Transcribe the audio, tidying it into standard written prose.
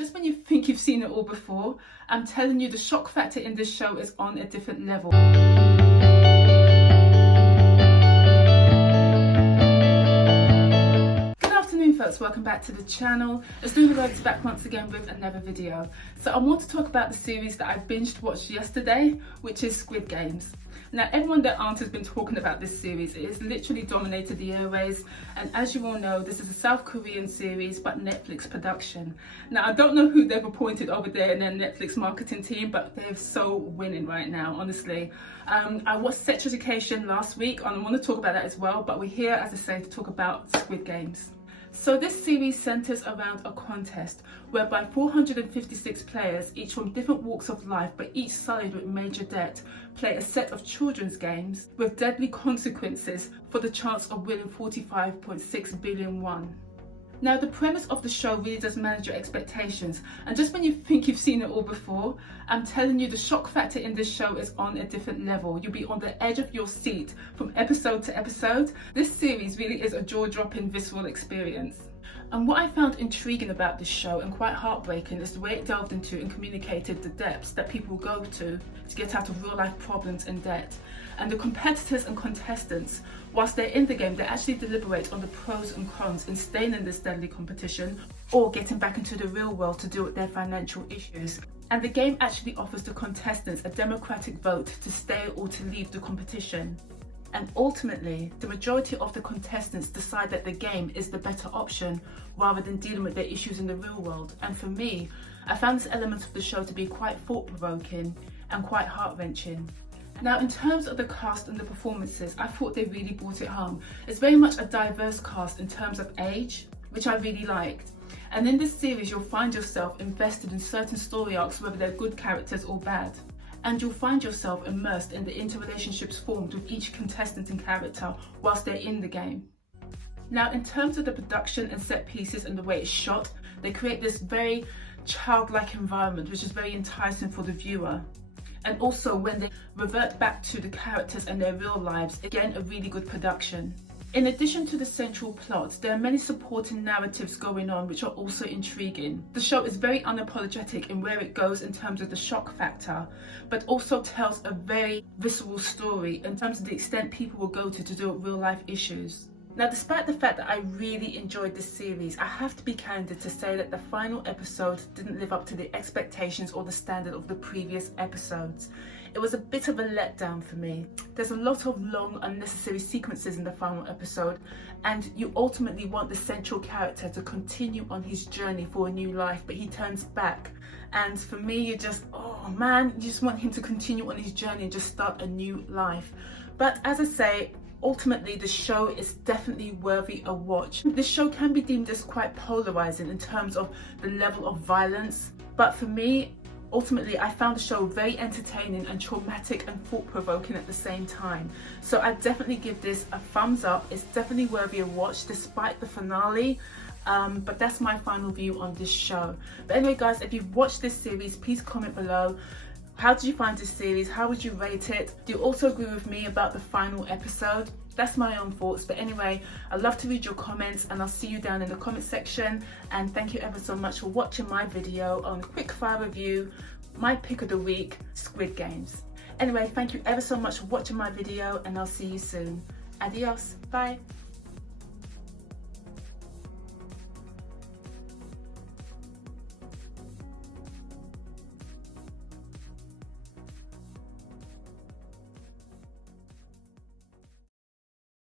Just when you think you've seen it all before, I'm telling you the shock factor in this show is on a different level. Good afternoon folks, welcome back to the channel. It's Luna Rhodes back once again with another video. So I want to talk about the series that I binged watched yesterday, which is Squid Games. Now everyone that has been talking about this series. It has literally dominated the airways, and as you all know, this is a South Korean series but Netflix production. Now I don't know who they've appointed over there in their Netflix marketing team, but they're so winning right now, honestly. I watched Sex Education last week and I want to talk about that as well, but we're here, as I say, to talk about Squid Games. So this series centres around a contest whereby 456 players, each from different walks of life but each sullied with major debt, play a set of children's games with deadly consequences for the chance of winning 45.6 billion won. Now the premise of the show really does manage your expectations, and just when you think you've seen it all before, I'm telling you the shock factor in this show is on a different level. You'll be on the edge of your seat from episode to episode. This series really is a jaw-dropping, visceral experience. And what I found intriguing about this show and quite heartbreaking is the way it delved into and communicated the depths that people go to get out of real life problems and debt. And the competitors and contestants, whilst they're in the game, they actually deliberate on the pros and cons in staying in this deadly competition or getting back into the real world to deal with their financial issues. And the game actually offers the contestants a democratic vote to stay or to leave the competition. And ultimately, the majority of the contestants decide that the game is the better option rather than dealing with their issues in the real world. And for me, I found this element of the show to be quite thought-provoking and quite heart-wrenching. Now, in terms of the cast and the performances, I thought they really brought it home. It's very much a diverse cast in terms of age, which I really liked. And in this series, you'll find yourself invested in certain story arcs, whether they're good characters or bad. And you'll find yourself immersed in the interrelationships formed with each contestant and character whilst they're in the game. Now, in terms of the production and set pieces and the way it's shot, they create this very childlike environment, which is very enticing for the viewer. And also when they revert back to the characters and their real lives, again, a really good production. In addition to the central plot, there are many supporting narratives going on which are also intriguing. The show is very unapologetic in where it goes in terms of the shock factor, but also tells a very visceral story in terms of the extent people will go to deal with real life issues. Now, despite the fact that I really enjoyed this series, I have to be candid to say that the final episode didn't live up to the expectations or the standard of the previous episodes. It was a bit of a letdown for me. There's a lot of long, unnecessary sequences in the final episode, and you ultimately want the central character to continue on his journey for a new life, but he turns back. And for me, you just, oh man, you just want him to continue on his journey and just start a new life. But as I say, ultimately, the show is definitely worthy a watch. This show can be deemed as quite polarizing in terms of the level of violence, but for me, ultimately, I found the show very entertaining and traumatic and thought-provoking at the same time. So I definitely give this a thumbs up. It's definitely worthy a watch despite the finale. But that's my final view on this show. But anyway, guys, if you've watched this series, please comment below. How did you find this series? How would you rate it? Do you also agree with me about the final episode? That's my own thoughts. But anyway, I'd love to read your comments and I'll see you down in the comment section. And thank you ever so much for watching my video on quick fire review, my pick of the week, Squid Games. Anyway, thank you ever so much for watching my video and I'll see you soon. Adios, bye.